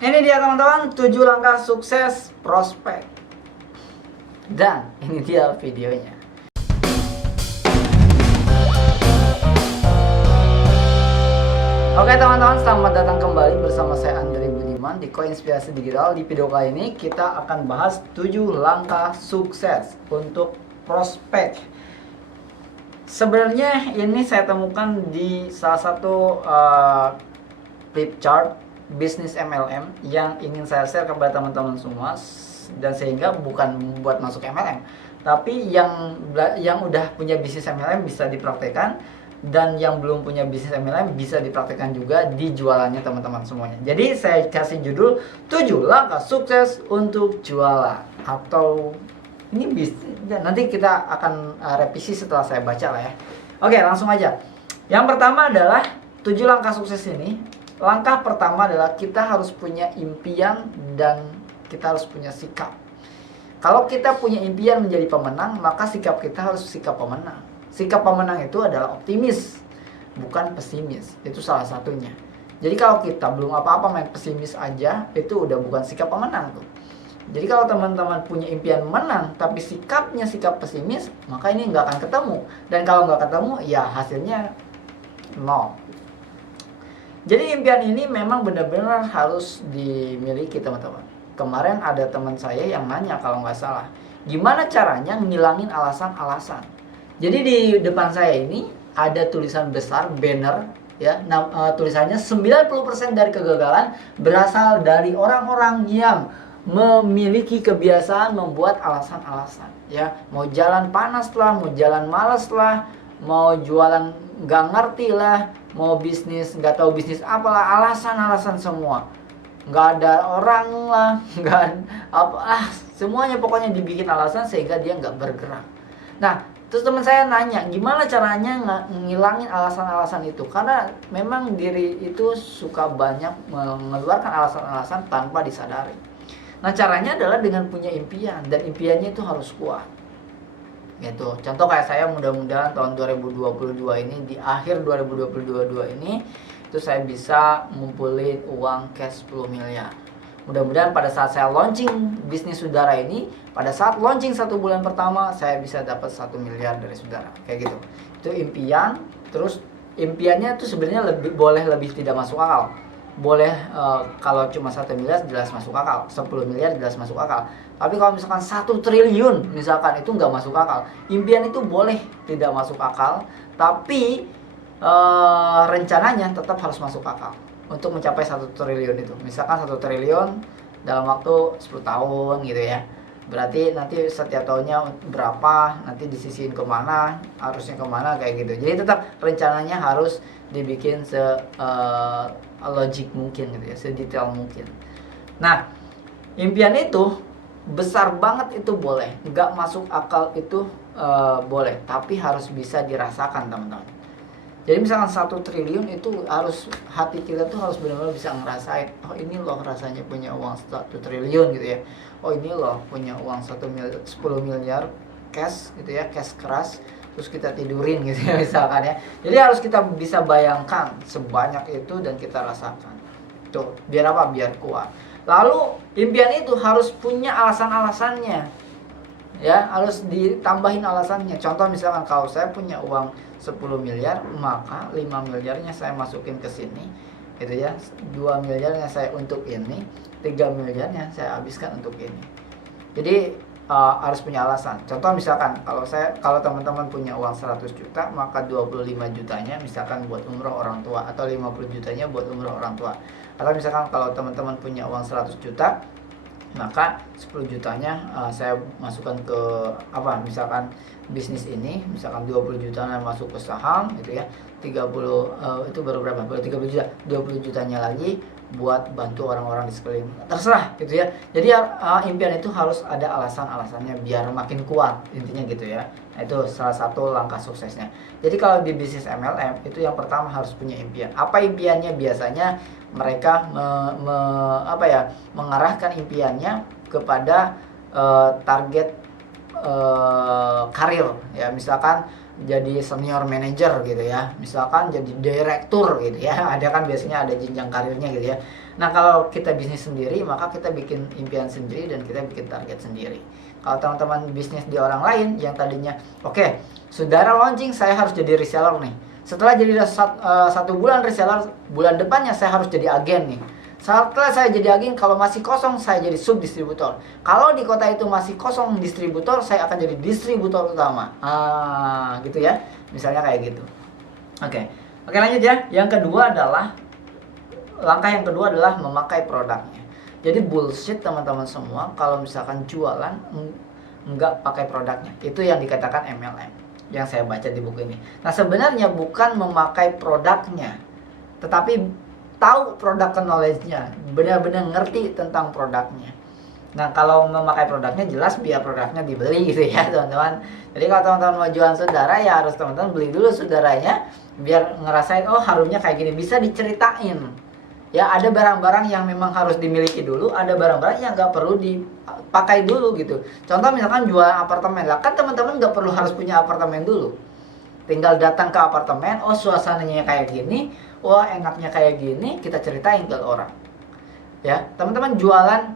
Ini dia teman-teman, 7 langkah sukses prospek. Dan ini dia videonya. Oke teman-teman, selamat datang kembali bersama saya Andre Budiman di Koinspirasi Digital. Di video kali ini kita akan bahas 7 langkah sukses untuk prospek. Sebenarnya ini saya temukan di salah satu flip chart bisnis MLM yang ingin saya share kepada teman-teman semua, dan sehingga bukan buat masuk MLM, tapi yang udah punya bisnis MLM bisa dipraktekkan, dan yang belum punya bisnis MLM bisa dipraktekkan juga di jualannya teman-teman semuanya. Jadi saya kasih judul 7 langkah sukses untuk jualan, atau ini bisnis. Nanti kita akan revisi setelah saya baca lah ya. Oke, langsung aja. Yang pertama adalah 7 langkah sukses ini. Langkah pertama adalah kita harus punya impian dan kita harus punya sikap. Kalau kita punya impian menjadi pemenang, maka sikap kita harus sikap pemenang. Sikap pemenang itu adalah optimis, bukan pesimis. Itu salah satunya. Jadi kalau kita belum apa-apa main pesimis aja, itu udah bukan sikap pemenang tuh. Jadi kalau teman-teman punya impian menang, tapi sikapnya sikap pesimis, maka ini nggak akan ketemu. Dan kalau nggak ketemu, ya hasilnya nol. Jadi impian ini memang benar-benar harus dimiliki teman-teman. Kemarin ada teman saya yang nanya kalau nggak salah, gimana caranya ngilangin alasan-alasan. Jadi di depan saya ini ada tulisan besar, banner, ya, tulisannya 90% dari kegagalan berasal dari orang-orang yang memiliki kebiasaan membuat alasan-alasan. Ya, mau jalan panas lah, mau jalan malas lah, mau jualan nggak ngerti lah, mau bisnis nggak tahu bisnis apalah, alasan-alasan semua. Nggak ada orang lah, nggak apa, semuanya pokoknya dibikin alasan sehingga dia nggak bergerak. Nah, terus teman saya nanya, gimana caranya ngilangin alasan-alasan itu? Karena memang diri itu suka banyak mengeluarkan alasan-alasan tanpa disadari. Nah, caranya adalah dengan punya impian, dan impiannya itu harus kuat. Gitu. Contoh kayak saya, mudah-mudahan tahun 2022 ini, di akhir 2022 ini itu saya bisa ngumpulin uang cash 10 miliar. Mudah-mudahan pada saat saya launching bisnis saudara ini, pada saat launching 1 bulan pertama, saya bisa dapat 1 miliar dari saudara. Kayak gitu. Itu impian. Terus impiannya itu sebenarnya boleh lebih tidak masuk akal. Boleh kalau cuma 1 miliar jelas masuk akal, 10 miliar jelas masuk akal. Tapi kalau misalkan 1 triliun misalkan, itu nggak masuk akal. Impian itu boleh tidak masuk akal, tapi rencananya tetap harus masuk akal untuk mencapai 1 triliun itu. Misalkan 1 triliun dalam waktu 10 tahun gitu ya. Berarti nanti setiap tahunnya berapa, nanti disisihin kemana, harusnya kemana, kayak gitu. Jadi tetap rencananya harus dibikin logik mungkin gitu ya, sedetail mungkin. Nah, impian itu besar banget itu boleh, nggak masuk akal itu boleh, tapi harus bisa dirasakan teman-teman. Jadi misalkan 1 triliun itu harus, hati kita tuh harus benar-benar bisa ngerasain, oh ini loh rasanya punya uang 1 triliun gitu ya. Oh ini loh punya uang 10 miliar cash gitu ya, cash keras, terus kita tidurin gitu ya misalkan ya. Jadi harus kita bisa bayangkan sebanyak itu dan kita rasakan. Tuh, biar apa? Biar kuat. Lalu impian itu harus punya alasan-alasannya. Ya, harus ditambahin alasannya. Contoh misalkan kalau saya punya uang 10 miliar, maka 5 miliarnya saya masukin ke sini gitu ya. 2 miliarnya saya untuk ini, 3 miliarnya saya habiskan untuk ini. Jadi harus punya alasan. Contoh misalkan kalau teman-teman punya uang 100 juta, maka 25 jutanya misalkan buat umroh orang tua, atau 50 jutanya buat umroh orang tua. Atau misalkan kalau teman-teman punya uang 100 juta, maka 10 jutanya saya masukkan ke misalkan bisnis ini, misalkan 20 jutanya masuk ke saham gitu ya. 30 itu baru berapa? Baru 30 juta. 20 jutanya lagi buat bantu orang-orang di sekeliling. Terserah gitu ya. Jadi impian itu harus ada alasan-alasannya biar makin kuat, intinya gitu ya. Nah, itu salah satu langkah suksesnya. Jadi kalau di bisnis MLM itu yang pertama harus punya impian. Apa impiannya? Biasanya mereka mengarahkan impiannya kepada target karir ya, misalkan jadi senior manager gitu ya, misalkan jadi direktur gitu ya, ada kan biasanya ada jenjang karirnya gitu ya. Nah kalau kita bisnis sendiri maka kita bikin impian sendiri dan kita bikin target sendiri. Kalau teman-teman bisnis di orang lain yang tadinya oke, saudara launching saya harus jadi reseller nih, setelah jadi 1 bulan reseller, bulan depannya saya harus jadi agen nih. Setelah saya jadi agen, kalau masih kosong saya jadi sub distributor. Kalau di kota itu masih kosong distributor, saya akan jadi distributor utama. Gitu ya. Misalnya kayak gitu. Oke, lanjut ya. Yang kedua adalah langkah yang kedua adalah memakai produknya. Jadi bullshit teman-teman semua kalau misalkan jualan nggak pakai produknya. Itu yang dikatakan MLM yang saya baca di buku ini. Nah sebenarnya bukan memakai produknya, tetapi tahu produk knowledge-nya, benar-benar ngerti tentang produknya. Nah kalau memakai produknya jelas biar produknya dibeli gitu ya teman-teman. Jadi kalau teman-teman mau jualan saudara ya harus teman-teman beli dulu saudaranya, biar ngerasain oh harumnya kayak gini, bisa diceritain. Ya ada barang-barang yang memang harus dimiliki dulu, ada barang-barang yang nggak perlu dipakai dulu gitu. Contoh misalkan jualan apartemen, lah kan teman-teman nggak perlu harus punya apartemen dulu. Tinggal datang ke apartemen, oh suasananya kayak gini, wah enaknya kayak gini, kita ceritain ke orang. Ya, teman-teman jualan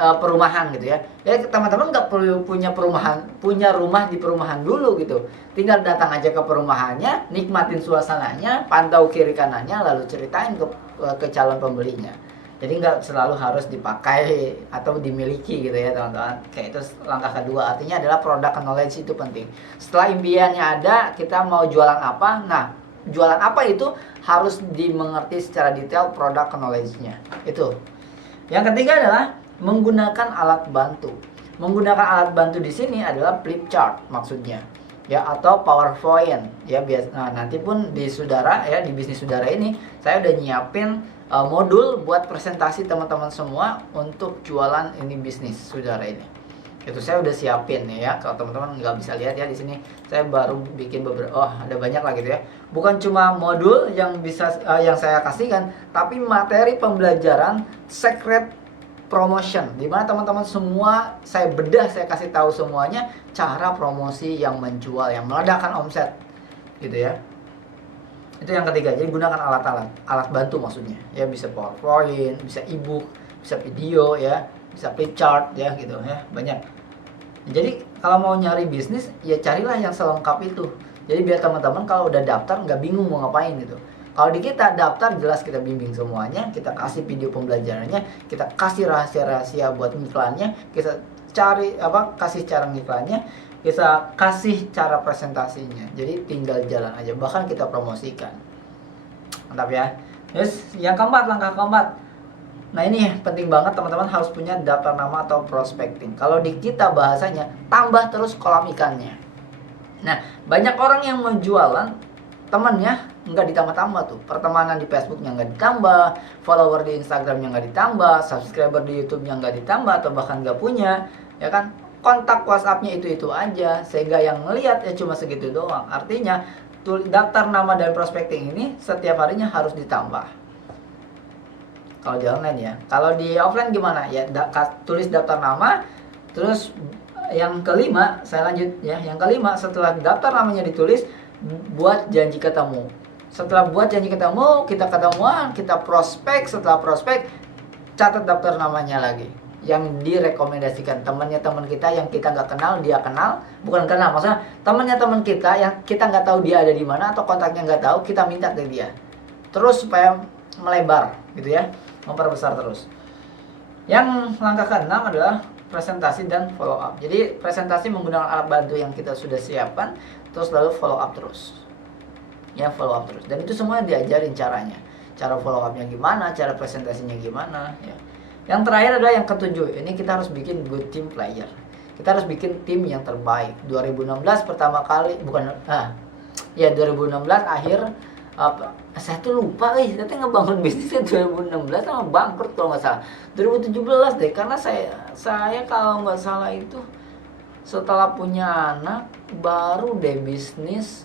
perumahan gitu ya. Ya teman-teman nggak perlu punya rumah di perumahan dulu gitu. Tinggal datang aja ke perumahannya, nikmatin suasananya, pantau kiri kanannya, lalu ceritain ke calon pembelinya. Jadi nggak selalu harus dipakai atau dimiliki gitu ya teman-teman. Kayak itu langkah kedua, artinya adalah product knowledge itu penting. Setelah impiannya ada, kita mau jualan apa? Nah, jualan apa itu harus dimengerti secara detail product knowledge-nya. Itu. Yang ketiga adalah menggunakan alat bantu. Menggunakan alat bantu di sini adalah flip chart maksudnya. Ya atau PowerPoint ya biasa. Nah, nanti pun di saudara ya di bisnis saudara ini saya udah nyiapin modul buat presentasi teman-teman semua untuk jualan ini bisnis saudara ini. Itu saya udah siapin ya. Kalau teman-teman nggak bisa lihat ya di sini saya baru bikin beberapa ada banyak lah gitu ya. Bukan cuma modul yang bisa yang saya kasihkan, tapi materi pembelajaran secret promotion di mana teman-teman semua saya bedah, saya kasih tahu semuanya cara promosi yang menjual, yang meledakkan omset gitu ya. Itu yang ketiga. Jadi gunakan alat bantu maksudnya ya, bisa PowerPoint, bisa ebook, bisa video ya, bisa flip chart ya gitu ya, banyak. Jadi kalau mau nyari bisnis ya carilah yang selengkap itu. Jadi biar teman-teman kalau udah daftar nggak bingung mau ngapain gitu. Kalau di kita daftar jelas kita bimbing semuanya, kita kasih video pembelajarannya, kita kasih rahasia-rahasia buat iklannya, kita kasih cara ngiklannya, kita kasih cara presentasinya. Jadi tinggal jalan aja, bahkan kita promosikan. Mantap ya. Terus yang keempat, langkah keempat. Nah ini penting banget teman-teman harus punya daftar nama atau prospecting. Kalau di kita bahasanya tambah terus kolam ikannya. Nah banyak orang yang mau jualan temennya nggak ditambah-tambah tuh, pertemanan di Facebooknya nggak ditambah, follower di Instagramnya nggak ditambah, subscriber di YouTube-nya nggak ditambah atau bahkan nggak punya, ya kan? Kontak WhatsApp-nya itu aja, sehingga yang ngelihat ya cuma segitu doang. Artinya daftar nama dan prospecting ini setiap harinya harus ditambah. Kalau di online ya, kalau di offline gimana ya? Tulis daftar nama, terus yang kelima saya lanjut ya. Yang kelima setelah daftar namanya ditulis, buat janji ketemu. Setelah buat janji ketemu, kita ketemuan, kita prospek. Setelah prospek, catat daftar namanya lagi yang direkomendasikan. Temannya teman kita yang kita nggak kenal, dia kenal. Bukan kenal, maksudnya temannya teman kita yang kita nggak tahu dia ada di mana atau kontaknya nggak tahu, kita minta ke dia. Terus supaya melebar gitu ya, memperbesar terus. Yang langkah keenam adalah presentasi dan follow up. Jadi presentasi menggunakan alat bantu yang kita sudah siapkan, terus lalu follow up terus. Ya follow up terus. Dan itu semua diajarin caranya. Cara follow upnya gimana, cara presentasinya gimana. Ya. Yang terakhir adalah yang ketujuh. Ini kita harus bikin good team player. Kita harus bikin tim yang terbaik. 2016 pertama kali, 2016 akhir. Saya tuh lupa saya tuh ngebangun bisnisnya 2016 sama bangkrut kalau nggak salah 2017 deh, karena saya kalau nggak salah itu setelah punya anak baru deh bisnis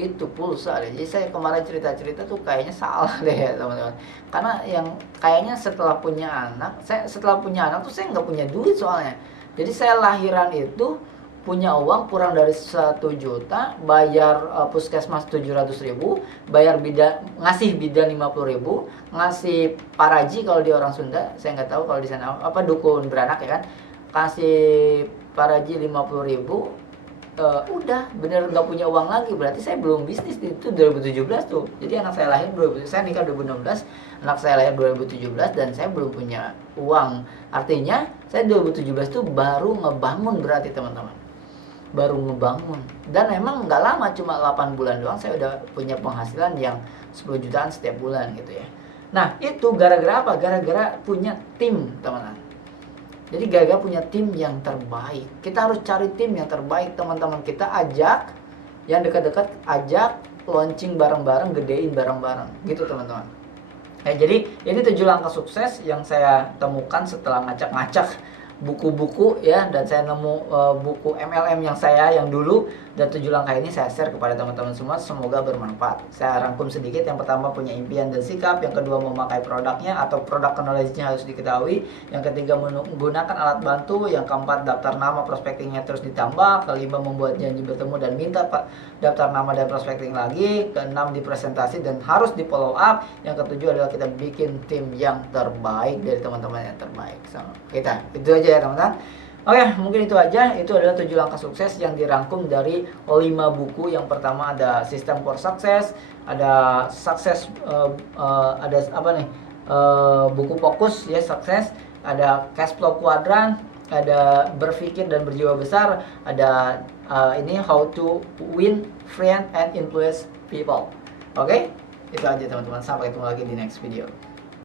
itu pulsa deh. Jadi saya kemarin cerita tuh kayaknya salah deh ya teman-teman, karena yang kayaknya setelah punya anak tuh saya nggak punya duit soalnya. Jadi saya lahiran itu punya uang kurang dari 1 juta, bayar puskesmas 700.000, bayar bidan, ngasih bidan 50.000, ngasih paraji kalau di orang Sunda, saya nggak tahu kalau di sana apa, dukun beranak ya kan, kasih paraji 50.000, udah bener nggak punya uang lagi. Berarti saya belum bisnis itu 2017 tuh. Jadi anak saya lahir 2017, saya nikah 2016, anak saya lahir 2017 dan saya belum punya uang. Artinya saya 2017 tuh baru ngebangun, berarti teman-teman, baru ngebangun. Dan emang nggak lama, cuma 8 bulan doang saya udah punya penghasilan yang 10 jutaan setiap bulan gitu ya. Nah itu gara-gara apa? Gara-gara punya tim, teman-teman. Jadi gara-gara punya tim yang terbaik. Kita harus cari tim yang terbaik, teman-teman. Kita ajak yang dekat-dekat, ajak launching bareng-bareng, gedein bareng-bareng gitu teman-teman. Jadi ini 7 langkah sukses yang saya temukan setelah ngacak-ngacak buku-buku ya, dan saya nemu buku MLM yang dulu, dan 7 langkah ini saya share kepada teman-teman semua, semoga bermanfaat. Saya rangkum sedikit. Yang pertama, punya impian dan sikap. Yang kedua, memakai produknya atau produk knowledge-nya harus diketahui. Yang ketiga, menggunakan alat bantu. Yang keempat, daftar nama prospectingnya terus ditambah. Kelima, membuat janji bertemu dan minta daftar nama dan prospecting lagi. Keenam, dipresentasi dan harus di follow up. Yang ketujuh adalah kita bikin tim yang terbaik dari teman-teman yang terbaik sama kita. Itu aja ya teman-teman. Oke, mungkin itu aja. Itu adalah 7 langkah sukses yang dirangkum dari 5 buku. Yang pertama ada System for Success, ada Success, ada apa nih, buku fokus ya sukses, ada Cash Flow Quadrant, ada Berpikir dan Berjiwa Besar, ada ini How to Win Friend and Influence People. Oke, itu aja teman-teman. Sampai ketemu lagi di next video.